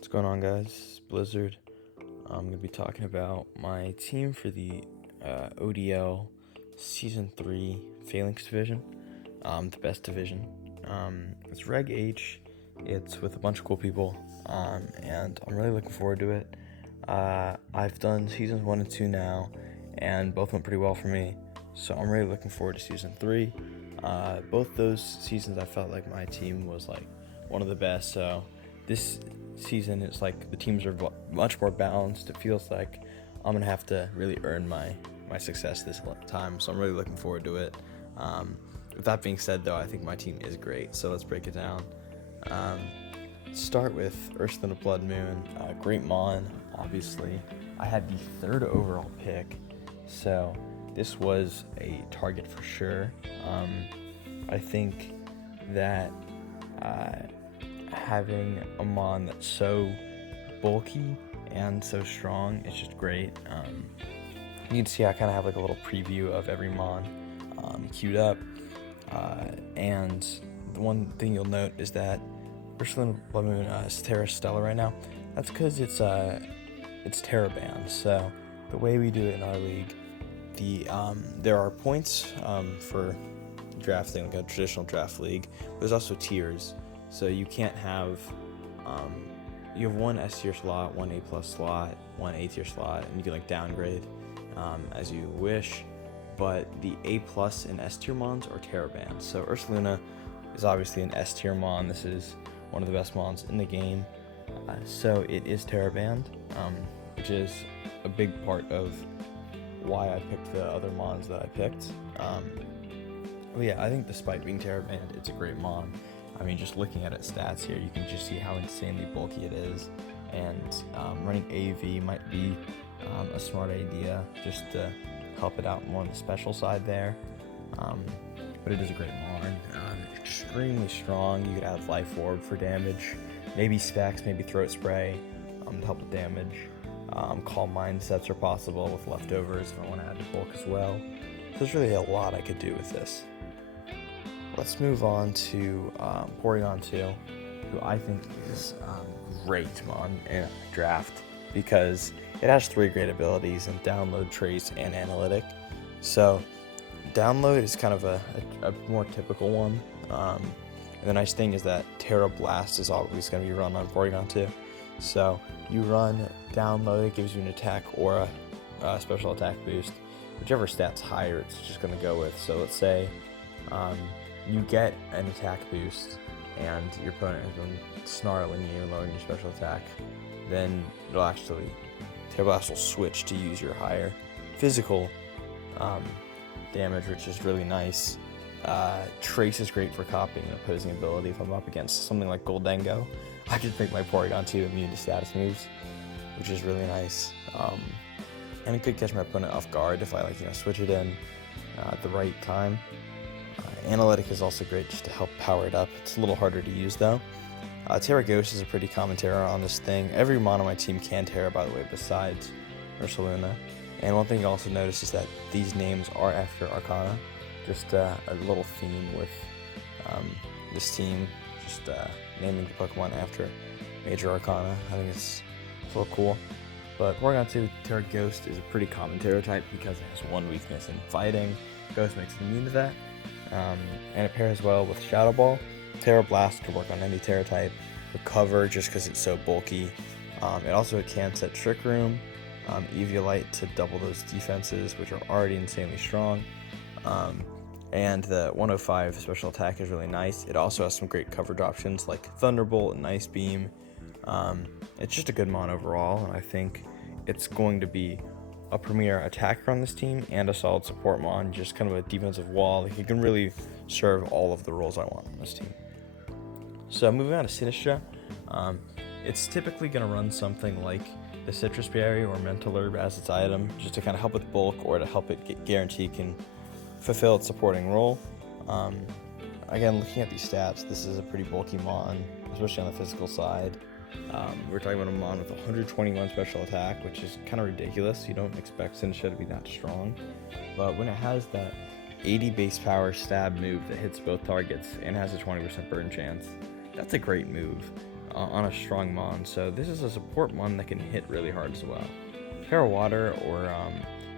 What's going on, guys? Blizzard. I'm going to be talking about my team for the ODL Season 3 Phalanx division, the best division. It's Reg H. It's with a bunch of cool people, and I'm really looking forward to it. I've done Seasons 1 and 2 now, and both went pretty well for me, so I'm really looking forward to Season 3. Both those seasons I felt like my team was like one of the best, so this season it's like the teams are much more balanced. It feels like I'm gonna have to really earn my success this time, so I'm really looking forward to it. With that being said, though, I think my team is great, so let's break it down. Start with URSA the Blood Moon. Great Mon, obviously. I had the 3rd overall pick, so this was a target for sure. I think that having a Mon that's so bulky and so strong is just great. You can see I kind of have like a little preview of every Mon queued up, and the one thing you'll note is that URSA Blood Moon is Terra Stella right now. That's because it's Terra banned. So the way we do it in our league, there are points for drafting like a traditional draft league. There's also tiers, so you can't have you have one S tier slot, one A plus slot, one A tier slot, and you can like downgrade as you wish. But the A plus and S tier mons are Terra banned. So URSA Luna is obviously an S tier mon. This is one of the best mons in the game, so it is Terra banned, which is a big part of why I picked the other mons that I picked. But yeah, I think despite being Terra banned, it's a great mon. I mean, just looking at its stats here, you can just see how insanely bulky it is, and running AV might be a smart idea just to help it out more on the special side there. But it is a great mon. Extremely strong. You could add Life Orb for damage, maybe Specs, maybe Throat Spray to help with damage. Calm Mindsets are possible with leftovers if I want to add to bulk as well. So there's really a lot I could do with this. Let's move on to Porygon 2, who I think is great mon in draft because it has 3 great abilities in Download, Trace, and Analytic. So Download is kind of a more typical one. And the nice thing is that Terra Blast is always going to be run on Porygon 2. So you run Download, it gives you an attack or a special attack boost. Whichever stat's higher, it's just going to go with. So let's say you get an attack boost and your opponent has been snarling you, lowering your special attack, then it'll actually, Terra Blast will switch to use your higher physical damage, which is really nice. Trace is great for copying an opposing ability. If I'm up against something like Goldengo, I can make my Porygon 2 immune to status moves, which is really nice. And it could catch my opponent off guard if I switch it in at the right time. Analytic is also great just to help power it up. It's a little harder to use though. Terra Ghost is a pretty common Terra on this thing. Every mon on my team can Terra, by the way, besides URSA Luna. And one thing you also notice is that these names are after Arcana. Just a little theme with this team, just naming the Pokemon after major Arcana. I think it's a little cool. But Porygon 2, Terra Ghost is a pretty common Terra type because it has one weakness in fighting. Ghost makes it immune to that. And it pairs well with Shadow Ball. Terra Blast can work on any Terra type. Recover just because it's so bulky. It also can set Trick Room, Eviolite to double those defenses, which are already insanely strong. And the 105 special attack is really nice. It also has some great coverage options like Thunderbolt and Ice Beam. It's just a good mon overall, and I think it's going to be a premier attacker on this team and a solid support mon, just kind of a defensive wall. He can really serve all of the roles I want on this team. So moving on to Sinistra, it's typically going to run something like the Citrus Berry or Mental Herb as its item, just to kind of help with bulk or to help it guarantee it can fulfill its supporting role. Again, looking at these stats, this is a pretty bulky mon, especially on the physical side. We're talking about a mon with 121 special attack, which is kind of ridiculous. You don't expect Sinistra to be that strong, but when it has that 80 base power stab move that hits both targets and has a 20% burn chance, that's a great move. on a strong mon. So this is a support mon that can hit really hard as well. Terra Water or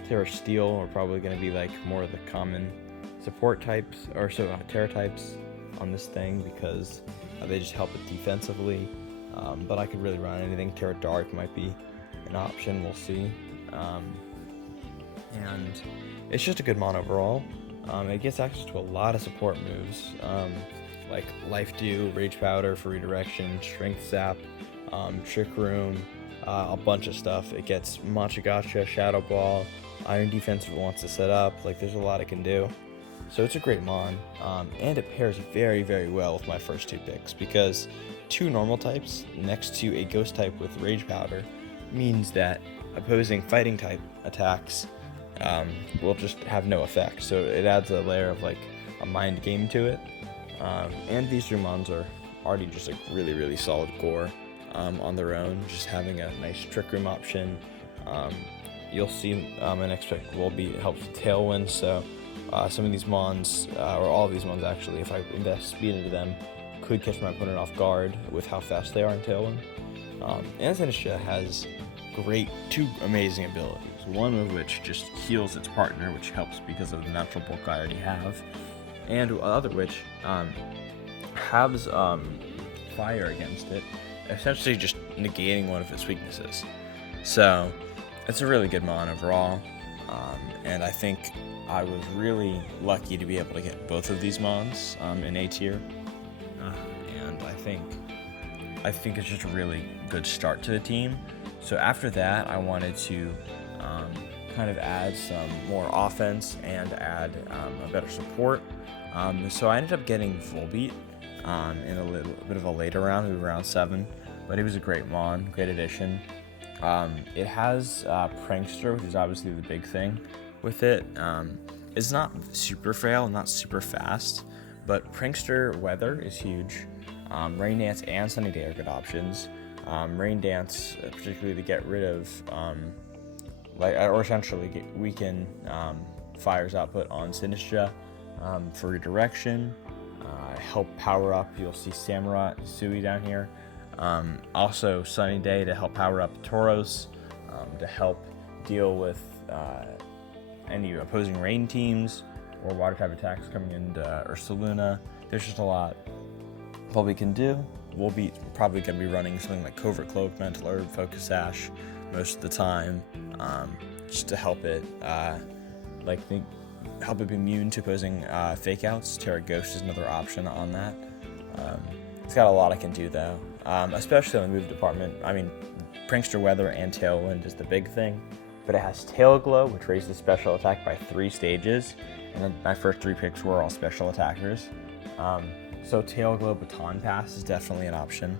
Terra Steel are probably going to be like more of the common support types, or Terra types on this thing, because they just help it defensively. But I could really run anything. Terra Dark might be an option, we'll see. And it's just a good mon overall. It gets access to a lot of support moves, like Life Dew, Rage Powder for redirection, Strength Zap, Trick Room, a bunch of stuff. It gets Matcha Gotcha, Shadow Ball, Iron Defense if it wants to set up. Like, there's a lot it can do. So it's a great mon, and it pairs very, very well with my first two picks, because two normal types next to a ghost type with Rage Powder means that opposing fighting type attacks will just have no effect. So it adds a layer of like a mind game to it. And these two mons are already just like really, really solid core on their own. Just having a nice Trick Room option. You'll see an expect will be helps with Tailwind. So some of these mons, or all of these mons actually, if I invest speed into them, could catch my opponent off guard with how fast they are in Tailwind. And Sinistra has two amazing abilities. One of which just heals its partner, which helps because of the natural bulk I already have, and the other which has fire against it, essentially just negating one of its weaknesses. So it's a really good mon overall, and I think I was really lucky to be able to get both of these mons in A tier, and I think it's just a really good start to the team. So after that, I wanted to kind of add some more offense and add a better support. So I ended up getting Volbeat in a little bit of a later round, maybe round 7, but it was a great mon, great addition. It has Prankster, which is obviously the big thing with it. It's not super frail, not super fast, but Prankster Weather is huge. Rain Dance and Sunny Day are good options. Rain Dance, particularly to get rid of, or essentially weaken Fire's output on Sinistra for redirection. Help power up, you'll see Samurott Sui down here. Also Sunny Day to help power up Tauros, to help deal with any opposing rain teams or water type attacks coming into Ursaluna. There's just a lot Volbeat can do. Volbeat probably going to be running something like Covert Cloak, Mental Herb, Focus Sash most of the time, just to help it help it be immune to opposing fake outs. Terra Ghost is another option on that. It's got a lot it can do though, especially in the move department. I mean, Prankster Weather and Tailwind is the big thing, but it has Tail Glow, which raises special attack by 3 stages, and then my first 3 picks were all special attackers. So Tail Glow Baton Pass is definitely an option,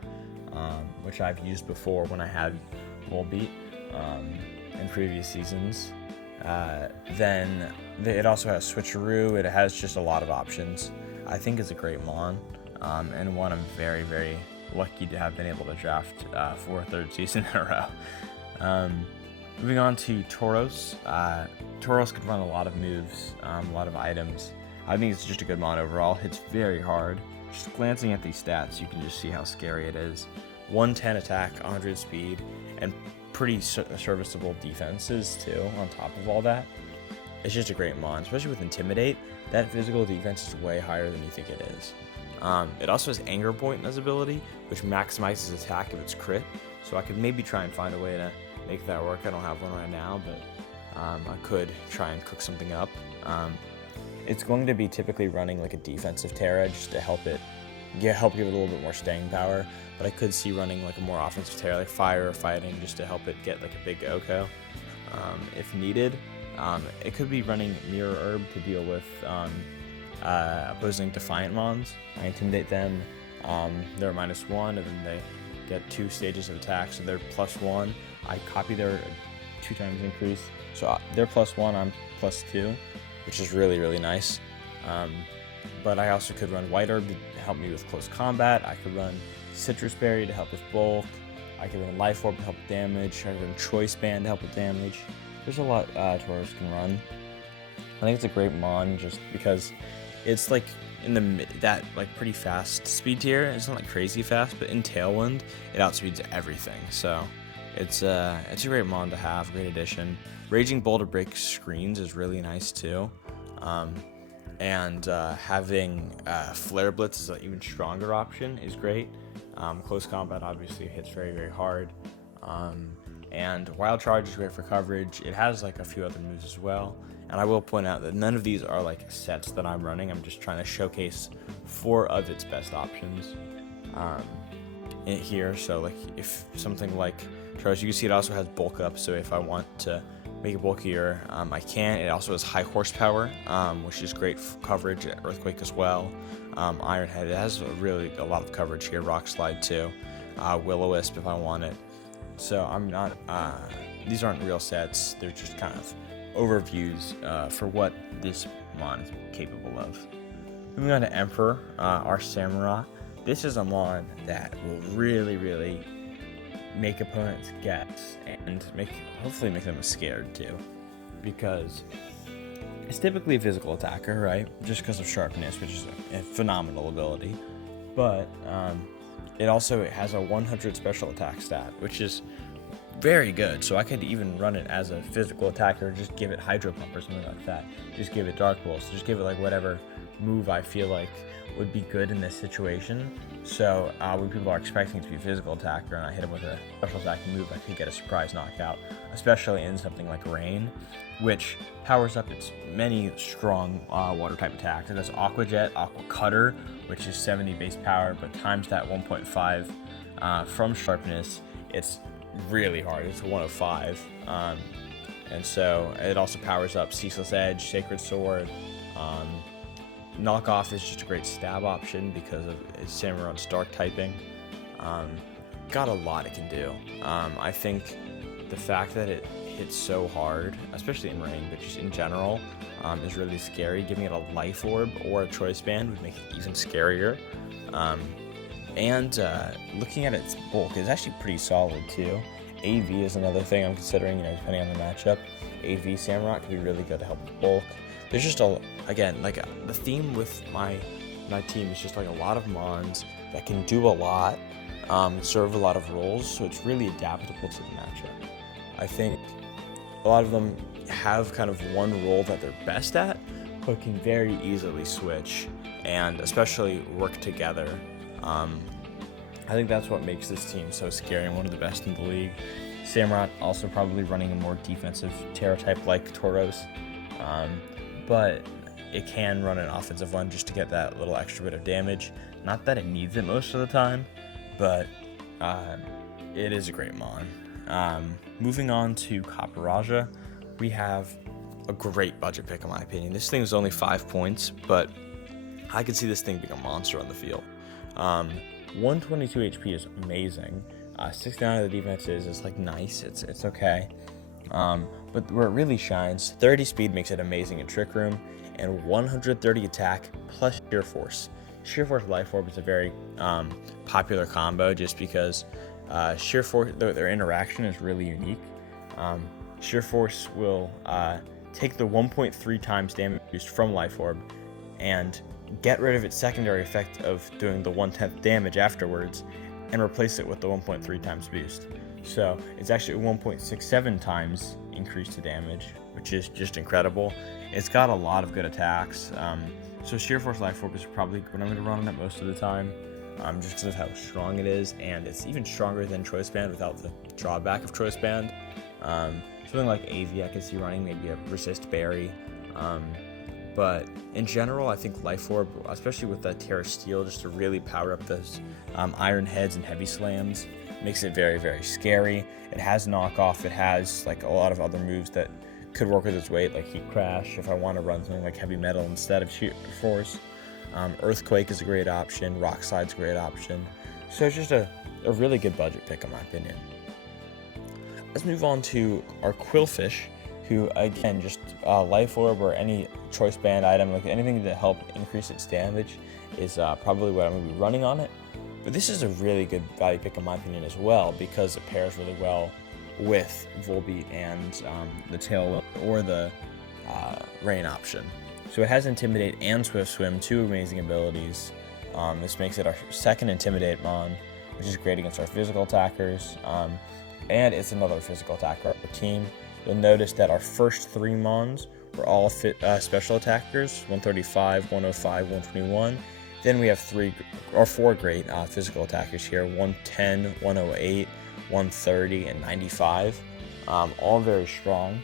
which I've used before when I had Volbeat in previous seasons. Then it also has Switcheroo. It has just a lot of options. I think it's a great mon, and one I'm very, very lucky to have been able to draft for a 3rd season in a row. Moving on to Tauros. Tauros could run a lot of moves, a lot of items. I think it's just a good mon overall. Hits very hard. Just glancing at these stats, you can just see how scary it is. 110 attack, 100 speed, and pretty serviceable defenses too on top of all that. It's just a great mon, especially with Intimidate. That physical defense is way higher than you think it is. It also has Anger Point as ability, which maximizes attack if it's crit. So I could maybe try and find a way to make that work. I don't have one right now, but I could try and cook something up. It's going to be typically running like a defensive Terra just to help give it a little bit more staying power. But I could see running like a more offensive Terra, like Fire or Fighting, just to help it get like a big Oko if needed. It could be running Mirror Herb to deal with opposing Defiant Mons. I intimidate them. They're -1, and then they get 2 stages of attack, so they're +1. I copy their 2 times increase, so they're +1, I'm +2, which is really, really nice. But I also could run White Herb to help me with close combat. I could run Citrus Berry to help with bulk. I could run Life Orb to help with damage. I could run Choice Band to help with damage. There's a lot Tauros can run. I think it's a great mon just because it's like in that like pretty fast speed tier. It's not like crazy fast, but in Tailwind, it outspeeds everything. So it's a great mon to have, great addition. Raging Boulder Break screens is really nice too. And having Flare Blitz as an even stronger option is great. Close combat obviously hits very, very hard. And Wild Charge is great for coverage. It has like a few other moves as well. And I will point out that none of these are like sets that I'm running. I'm just trying to showcase 4 of its best options in here. So like if something like Charge, you can see it also has bulk up. So if I want to make it bulkier, I can. It also has high horsepower, which is great for coverage. Earthquake as well. Iron Head, it has a lot of coverage here. Rock Slide too. Will-O-Wisp if I want it. So I'm not. These aren't real sets. They're just kind of overviews for what this mon is capable of. Moving on to Emperor, our Samurai. This is a mon that will really, really make opponents guess and hopefully make them scared too, because it's typically a physical attacker, right? Just because of sharpness, which is a phenomenal ability, but it also has a 100 special attack stat, which is very good. So I could even run it as a physical attacker, just give it Hydro Pump or something like that. Just give it Dark Pulse, just give it like whatever move I feel like would be good in this situation. So when people are expecting it to be a physical attacker and I hit them with a special attacking move, I could get a surprise knockout, especially in something like Rain, which powers up its many strong water type attacks. It has Aqua Jet, Aqua Cutter, which is 70 base power, but times that 1.5 from sharpness, it's really hard. It's a 105. And so it also powers up Ceaseless Edge, Sacred Sword. Knockoff is just a great stab option because of its Samurai's dark typing. Got a lot it can do. I think the fact that it hits so hard, especially in Rain, but just in general, is really scary. Giving it a Life Orb or a Choice Band would make it even scarier. And looking at its bulk, it's actually pretty solid too. AV is another thing I'm considering, depending on the matchup. AV Samurai could be really good to help with bulk. There's just the theme with my team is just like a lot of mons that can do a lot, serve a lot of roles, so it's really adaptable to the matchup. I think a lot of them have kind of one role that they're best at, but can very easily switch and especially work together. I think that's what makes this team so scary and one of the best in the league. Samurai also probably running a more defensive Terra type like Tauros, but it can run an offensive one just to get that little extra bit of damage. Not that it needs it most of the time, but it is a great mon. Moving on to Kaparaja, we have a great budget pick in my opinion. This thing is only 5 points, but I could see this thing being a monster on the field. 122 HP is amazing. 69 of the defense is like nice. It's okay. But where it really shines, 30 speed makes it amazing in Trick Room, and 130 attack plus Sheer Force. Sheer Force Life Orb is a very popular combo just because Sheer Force, their interaction is really unique. Sheer Force will take the 1.3 times damage boost from Life Orb and get rid of its secondary effect of doing the 1/10 damage afterwards and replace it with the 1.3 times boost. So it's actually 1.67 times increase to damage, which is just incredible. It's got a lot of good attacks. So Sheer Force Life Orb is probably what I'm going to run on it most of the time, just because of how strong it is, and it's even stronger than Choice Band without the drawback of Choice Band. Something like AV I could see running, maybe a Resist Berry. But in general, I think Life Orb, especially with that Terra Steel, just to really power up those Iron Heads and Heavy Slams, makes it very, very scary. It has knockoff. It has like a lot of other moves that could work with its weight, like Heat Crash, if I want to run something like Heavy Metal instead of Sheer Force. Earthquake is a great option. Rock Slide's a great option. So it's just a really good budget pick, in my opinion. Let's move on to our Quillfish, who, again, just Life Orb or any Choice Band item, like anything to help increase its damage, is probably what I'm going to be running on it. But this is a really good value pick, in my opinion, as well, because it pairs really well with Volbeat and the Tail or the Rain option. So it has Intimidate and Swift Swim, two amazing abilities. This makes it our second Intimidate Mon, which is great against our physical attackers. And it's another physical attacker on our team. You'll notice that our first 3 Mons were all special attackers, 135, 105, 121. Then we have 4 great physical attackers here, 110, 108, 130, and 95. All very strong,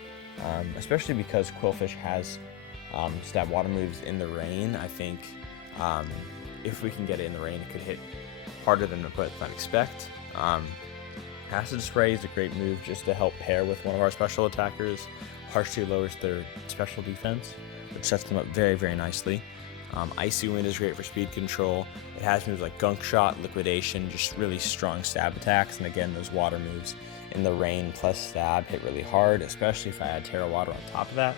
especially because Quillfish has stab water moves in the rain. I think if we can get it in the rain, it could hit harder than the opponent might expect. Acid Spray is a great move just to help pair with one of our special attackers. Harshly lowers their special defense, which sets them up very, very nicely. Icy Wind is great for speed control. It has moves like Gunk Shot, Liquidation, just really strong stab attacks. And again, those water moves in the rain plus stab hit really hard, especially if I add Terra Water on top of that.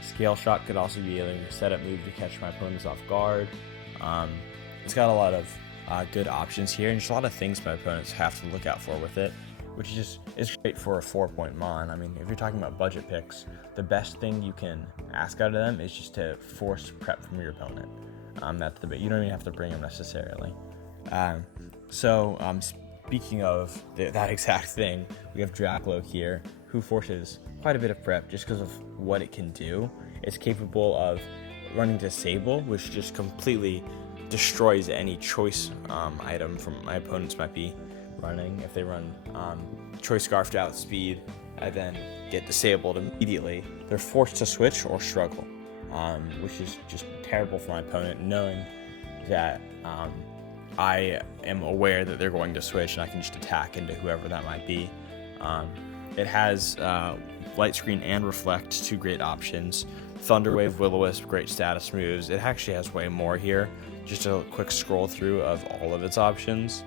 Scale Shot could also be a setup move to catch my opponents off guard. It's got a lot of good options here, and just a lot of things my opponents have to look out for with it, which is great for a 4-point Mon. I mean, if you're talking about budget picks, the best thing you can ask out of them is just to force prep from your opponent. That's the bit. You don't even have to bring them necessarily. Speaking of that exact thing, we have Draclo here, who forces quite a bit of prep just because of what it can do. It's capable of running Disable, which just completely destroys any choice item from my opponents might be running. If they run Choice Scarfed Out Speed and then get disabled immediately, they're forced to switch or struggle, which is just terrible for my opponent, knowing that I am aware that they're going to switch and I can just attack into whoever that might be. It has Light Screen and Reflect, 2 great options. Thunderwave, Will-O-Wisp, great status moves. It actually has way more here. Just a quick scroll through of all of its options.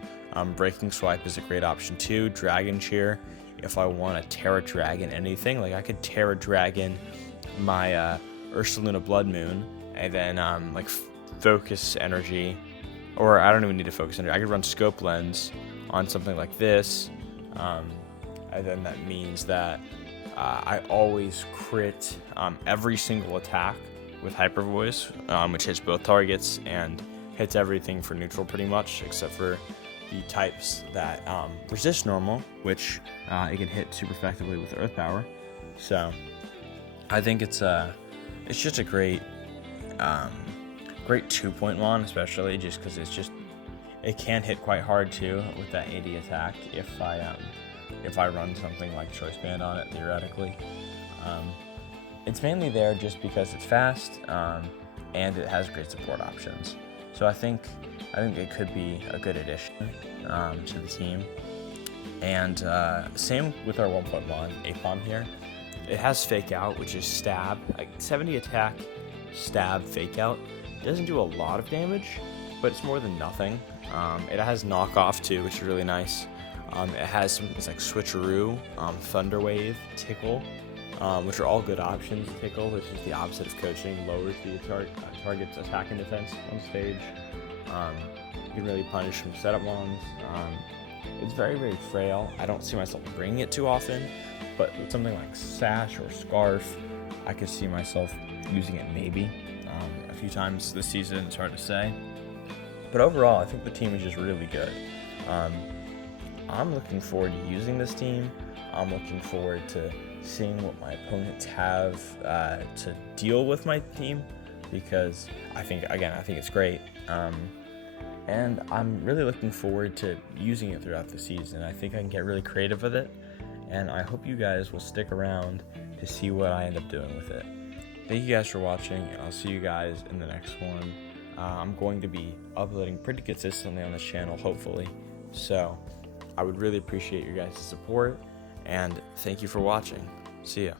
Breaking Swipe is a great option too. Dragon Cheer, if I want to Terra Dragon anything, like I could Terra Dragon my Ursaluna Blood Moon and then Focus Energy, or I don't even need to Focus Energy. I could run Scope Lens on something like this, and then that means that I always crit every single attack with Hyper Voice, which hits both targets and hits everything for neutral pretty much, except for the types that resist normal, which it can hit super effectively with Earth Power. So I think it's just a great 2-point Mon, especially just because it can hit quite hard too with that 80 attack if I run something like Choice Band on it theoretically. It's mainly there just because it's fast and it has great support options. So I think it could be a good addition to the team. And same with our 1-point Mon, Apom here. It has Fake Out, which is stab, like 70 attack, stab, Fake Out. It doesn't do a lot of damage, but it's more than nothing. It has Knock Off too, which is really nice. It has some things like Switcheroo, Thunderwave, Tickle, which are all good options. Tickle, which is the opposite of coaching, lowers the target's attack and defense on stage. You can really punish some setup Mons. It's very, very frail. I don't see myself bringing it too often, but with something like Sash or Scarf, I could see myself using it maybe a few times this season. It's hard to say. But overall, I think the team is just really good. I'm looking forward to using this team. I'm looking forward to seeing what my opponents have to deal with my team, because I think it's great. And I'm really looking forward to using it throughout the season. I think I can get really creative with it, and I hope you guys will stick around to see what I end up doing with it. Thank you guys for watching, and I'll see you guys in the next one. I'm going to be uploading pretty consistently on this channel, hopefully. So I would really appreciate your guys' support, and thank you for watching. See ya.